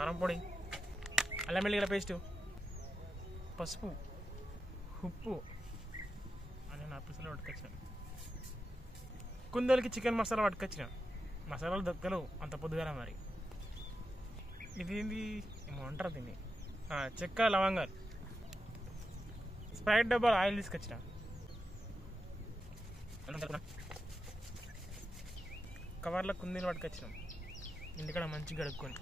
కారం పొడి, అల్లం వెల్లిగడ్డ పేస్టు, పసుపు, ఉప్పు అని నా పిసలు పట్టుకొచ్చిన. కుందలకి చికెన్ మసాలా పట్టుకొచ్చిన. మసాలాలు దొక్కలు అంత పొద్దుగాల మరి. ఇది ఏమో అంటారు దీన్ని, చెక్క లవంగాలు, స్ప్రైట్ డబ్బాలు ఆయిల్ తీసుకొచ్చిన. కవర్లో కుందీలు పట్టుకొచ్చినాం. ఇంటికాడ మంచిగా గడుక్కొని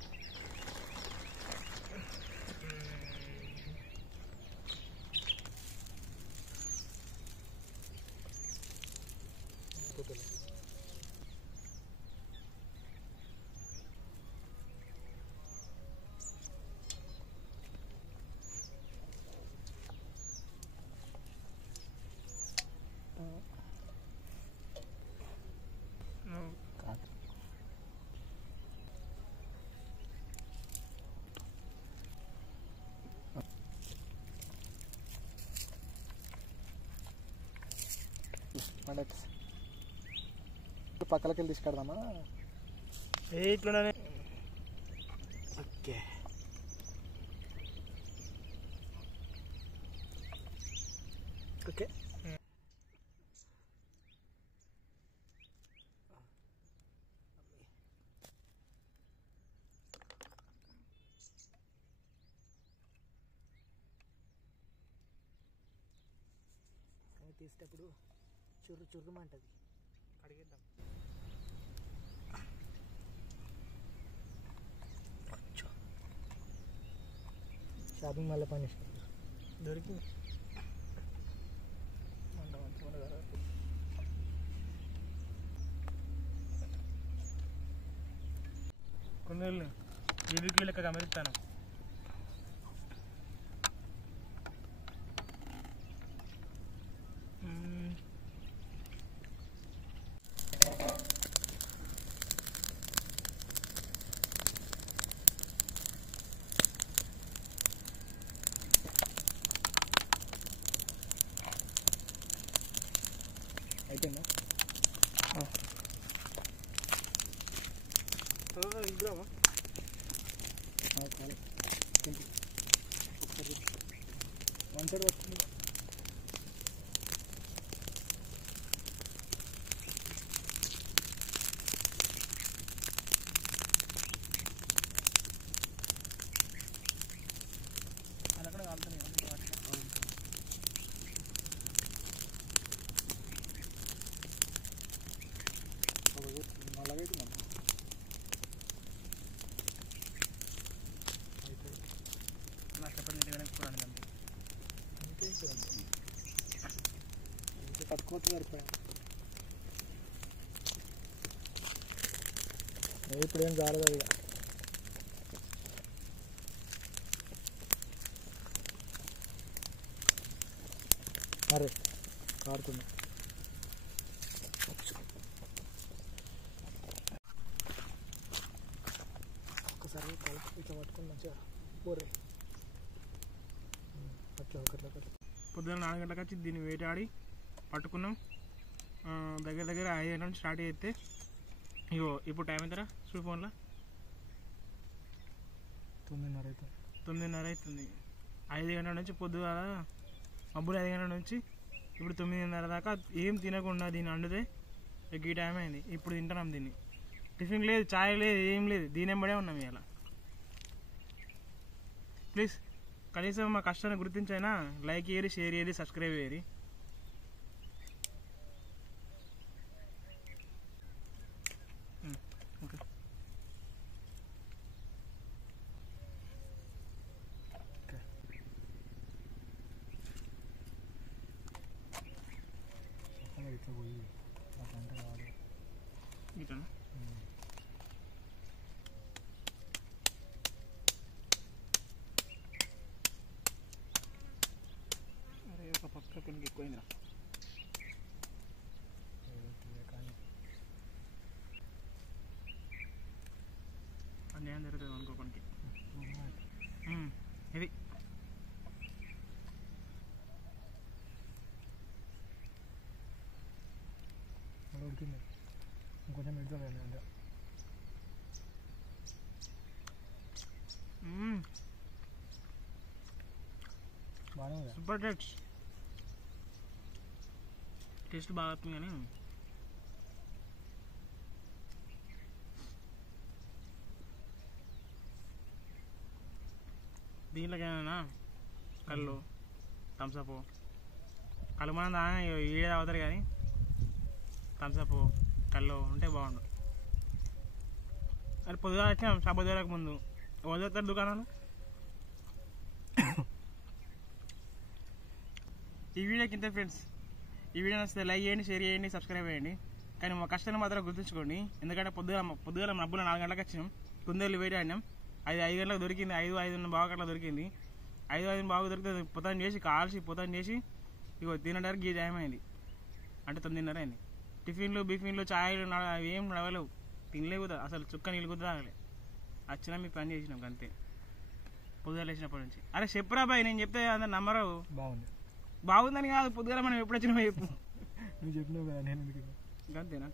పక్కలకి వెళ్ళి తీసుకెడదామా? ఇట్లుండే. Okay, okay. తీసేటప్పుడు చుర్రు చుర్రుమంటది. కడిగేద్దాం. షాపింగ్ మళ్ళీ పని దొరికింది. కొన్ని బీబీకి లెక్క గమనిస్తాను. అయిపోయిందా? ఇద్దామా? ఒకసారి వన్ సైడ్ వస్తుంది. అక్కడ కాలుతుంది. అలాగైతుందా? పట్టుకోవచ్చు సరిపోయా. ఇప్పుడు ఏం జారదు ఇక. మరి కారుతుంది. ఒకసారి ఇట్లా పట్టుకుని మంచిగా పోరే. అట్లా ఒకట్లా పొద్దున్న 4 గంటలకు వచ్చి దీన్ని వేటాడి పట్టుకున్నాం. దగ్గర 5 గంటల నుంచి స్టార్ట్ చేస్తే ఇగో ఇప్పుడు టైం ఎంతరా చూడు ఫోన్లో? 9:30 అవుతుంది. 9:30 అవుతుంది. 5 గంటల నుంచి పొద్దుగా మబ్బులు 5 గంటల నుంచి ఇప్పుడు 9:30 దాకా ఏం తినకుండా దీన్ని వండితే ఈ టైం అయింది. ఇప్పుడు తింటున్నాం దీన్ని. టిఫిన్ లేదు, ఛాయ్ లేదు, ఏం లేదు, దీని వెంబడే ఉన్నాం ఇవాళ. ప్లీజ్ కనీసం మా కష్టాన్ని గుర్తించైనా లైక్ చేయరు, షేర్ చేయరు, సబ్స్క్రైబ్ చేయరు. ఓకే. ఇట్లా పోయి అట్లా రావాలి. ఇట్లా ఒక పక్క కొన్ని ఎక్కువైందా? అన్యాయం జరుగుతుంది అనుకోడానికి. ఇది ఉడికింది. ఇంకొంచెం పెడతాను. బాగానే ఉంది. సూపర్ టేస్ట్ బాగా వస్తుంది కానీ దీంట్లోకి ఏమైనా కళ్ళు థమ్స్అప్ కళ్ళు మనం ఈడే తాగుతారు కానీ థమ్స్అప్ కళ్ళు ఉంటే బాగుండు. అది పొద్దుగా వచ్చినాం షాప్ వదిలేక ముందు వదిలేస్తారు దుకాణాలు. ఈ వీడియోకి ఇంతే ఫ్రెండ్స్. ఈ వీడియో నచ్చితే లైక్ చేయండి, షేర్ చేయండి, సబ్స్క్రైబ్ చేయండి. కానీ మా కష్టాన్ని మాత్రం గుర్తుంచుకోండి. ఎందుకంటే పొద్దుగా మబ్బులు 4 గంటలకు వచ్చినాం. కుందేళ్ళు వేడి ఆడినాం. 5 గంటలకు దొరికింది. 5 బాగా అట్లా దొరికింది. 5 బాగా దొరికితే పొద్దున చేసి కాల్చి పొద్దున చేసి ఇగో తినడానికి ఈ టైం అయింది. అంటే 9:30 అయింది. టిఫిన్లు బిఫిన్లు ఛాయలు ఏం నడవలేవు. తినలేవు అసలు చుక్క నీళ్ళు కుదా తాగలే. వచ్చినా మీ పని చేసినాం అంతే పొద్దుగా లేచినప్పటి నుంచి. అరే చెప్పురా బాయ్, నేను చెప్తే అందరు నమ్మరు. బాగుందని కాదు, పొద్దుగా మనం ఎప్పుడు వచ్చినా చెప్పు. నువ్వు చెప్పినావు కదా, నేను అంతేనా.